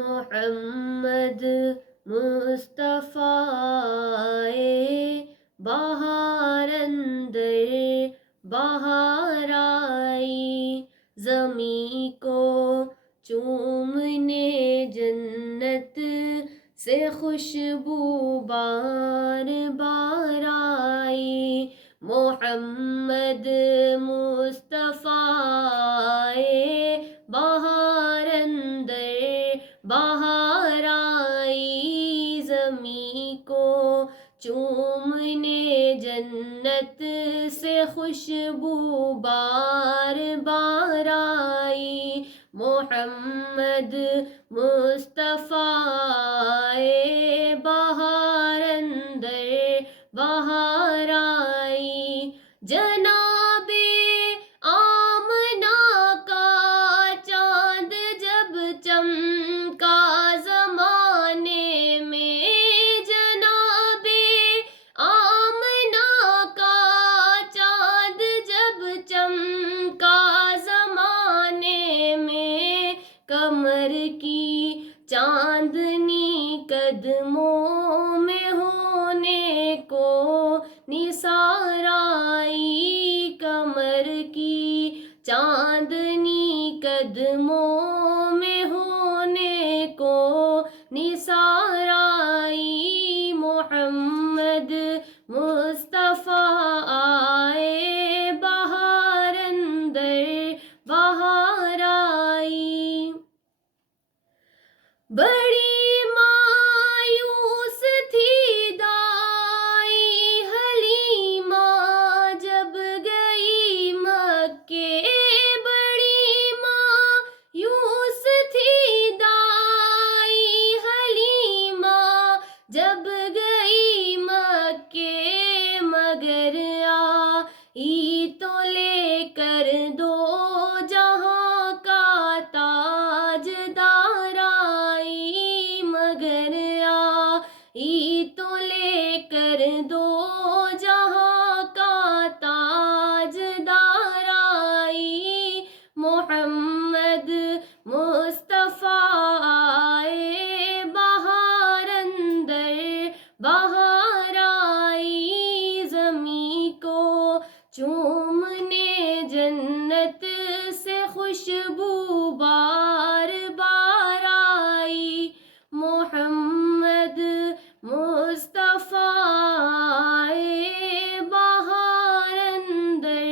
محمد مصطفیٰ بہار اندر بہار آئی، زمیں کو چومنے جنت سے خوشبو بار بار آئی، محمد مصطفیٰ بہار اندر بہار آئی، زمیں کو چومنے جنت سے خوشبو بار بار آئی، محمد مصطفیٰ بہار اندر بہار آئی، جناب آمنہ کا چاند جب چمکا زمانے میں، جناب آمنہ کا چاند جب چمکا زمانے میں، کمر کی چاندنی قدموں میں ہونے کو نثار آئی، کمر کی چاندنی قدموں میں ہونے کو نثار آئی، محمد مصطفیٰ آئے بہار اندر بہار آئی، بڑی مایوس تھی دائی حلیمہ جب گئی مکے، بڑی مایوس تھی دائی حلیمہ جب گئی مکے، مگر آئی تو لے کر دو جہاں کا تاجدار آئی، مگر آئی تو لے کر دو جہاں کا تاجدار آئی، محمد مصطفیٰ آئے بہار اندر بہار آئی، زمیں کو چومنے جنت سے خوشبو بار بار آئی، محمد مصطفیٰ آئے بہار اندر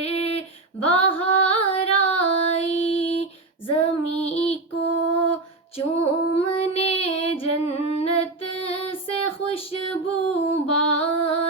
بہار آئی، زمیں کو چومنے جنت سے خوشبو بار